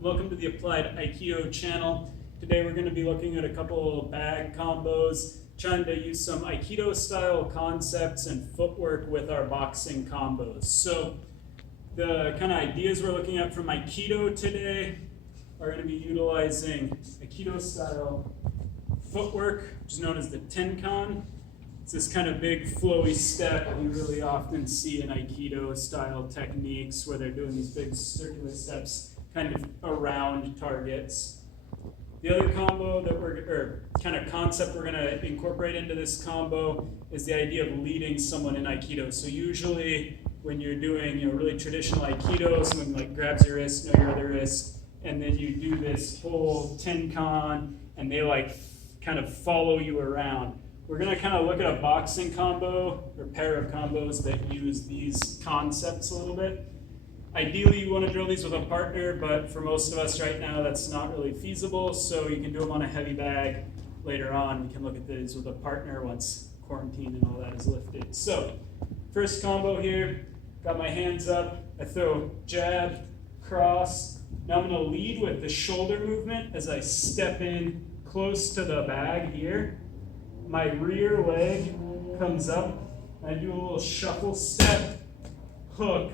Welcome to the Applied Aikido channel. Today we're going to be looking at a couple of bag combos, trying to use some Aikido style concepts and footwork with our boxing combos. So the kind of ideas we're looking at from Aikido today are going to be utilizing Aikido style footwork, which is known as the Tenkan. It's this kind of big flowy step that you really often see in Aikido style techniques where they're doing these big circular steps kind of around targets. The other combo that kind of concept we're going to incorporate into this combo is the idea of leading someone in Aikido. So usually when you're doing really traditional Aikido, someone like grabs your wrist, know your other wrist, and then you do this whole Tenkan and they kind of follow you around. We're going to kind of look at a boxing combo or pair of combos that use these concepts a little bit. Ideally, you want to drill these with a partner, but for most of us right now, that's not really feasible. So you can do them on a heavy bag later on. We can look at these with a partner once quarantine and all that is lifted. So first combo here, got my hands up. I throw jab, cross. Now I'm going to lead with the shoulder movement as I step in close to the bag here. My rear leg comes up. I do a little shuffle step, hook,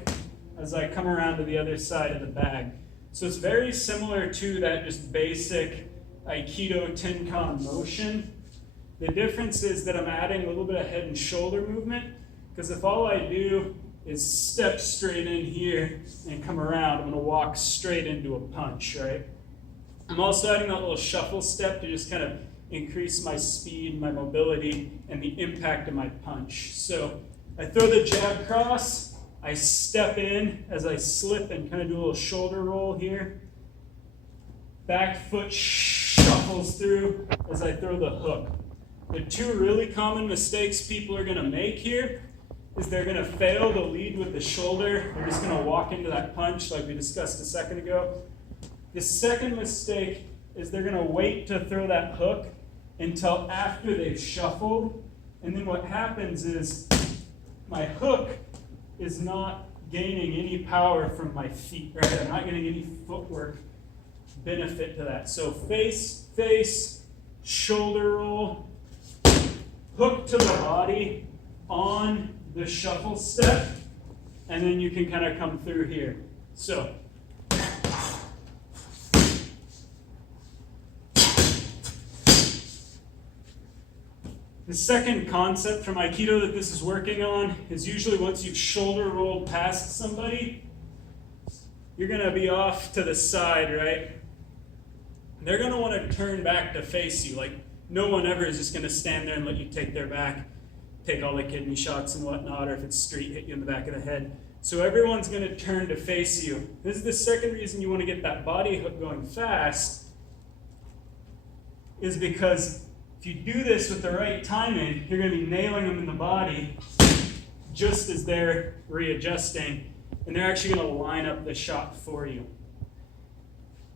as I come around to the other side of the bag. So it's very similar to that just basic Aikido Tenkan motion. The difference is that I'm adding a little bit of head and shoulder movement, because if all I do is step straight in here and come around, I'm going to walk straight into a punch, right? I'm also adding that little shuffle step to just kind of increase my speed, my mobility, and the impact of my punch. So I throw the jab cross, I step in as I slip and kind of do a little shoulder roll here. Back foot shuffles through as I throw the hook. The two really common mistakes people are going to make here is they're going to fail to lead with the shoulder. They're just going to walk into that punch like we discussed a second ago. The second mistake is they're going to wait to throw that hook until after they've shuffled. And then what happens is my hook is not gaining any power from my feet, right? I'm not getting any footwork benefit to that. So face, shoulder roll, hook to the body on the shuffle step, and then you can kind of come through here. So the second concept from Aikido that this is working on is usually once you've shoulder rolled past somebody, you're going to be off to the side, right? They're going to want to turn back to face you. Like, no one ever is just going to stand there and let you take their back, take all the kidney shots and whatnot, or if it's street, hit you in the back of the head. So everyone's going to turn to face you. This is the second reason you want to get that body hook going fast, is because if you do this with the right timing, you're going to be nailing them in the body just as they're readjusting, and they're actually going to line up the shot for you.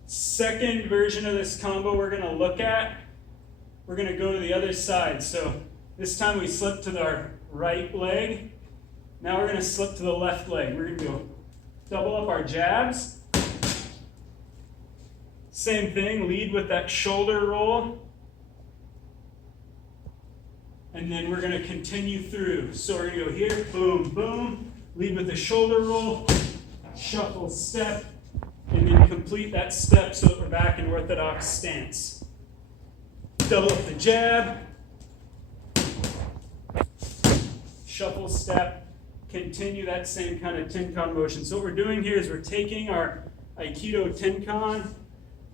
Second version of this combo we're going to look at, we're going to go to the other side. So this time we slip to our right leg. Now we're going to slip to the left leg. We're going to go double up our jabs. Same thing, lead with that shoulder roll. And then we're going to continue through. So we're going to go here, boom, boom, lead with the shoulder roll, shuffle step, and then complete that step so that we're back in orthodox stance. Double up the jab, shuffle step, continue that same kind of Tenkan motion. So what we're doing here is we're taking our Aikido Tenkan,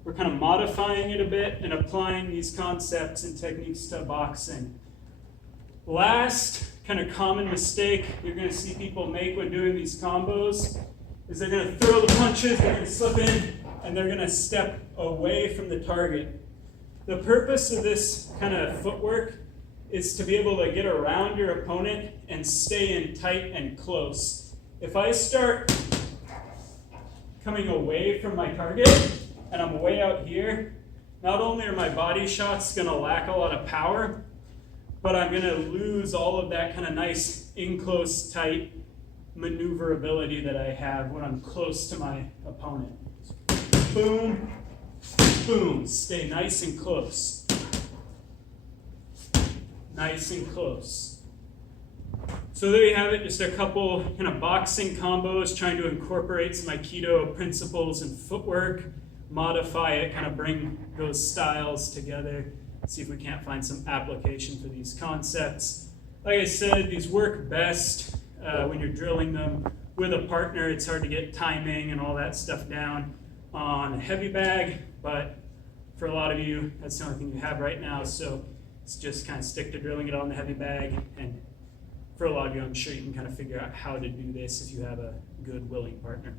we're kind of modifying it a bit and applying these concepts and techniques to boxing. Last kind of common mistake you're going to see people make when doing these combos is they're going to throw the punches, they're going to slip in, and they're going to step away from the target. The purpose of this kind of footwork is to be able to get around your opponent and stay in tight and close. If I start coming away from my target and I'm way out here, not only are my body shots going to lack a lot of power, but I'm going to lose all of that kind of nice in-close, tight maneuverability that I have when I'm close to my opponent. boom, boom. Stay nice and close. Nice and close. So there you have it, just a couple kind of boxing combos, trying to incorporate some Aikido principles and footwork, modify it, kind of bring those styles together, see if we can't find some application for these concepts. Like I said, these work best when you're drilling them with a partner. It's hard to get timing and all that stuff down on a heavy bag, but for a lot of you, that's the only thing you have right now, so it's just kind of stick to drilling it on the heavy bag, and for a lot of you, I'm sure you can kind of figure out how to do this if you have a good, willing partner.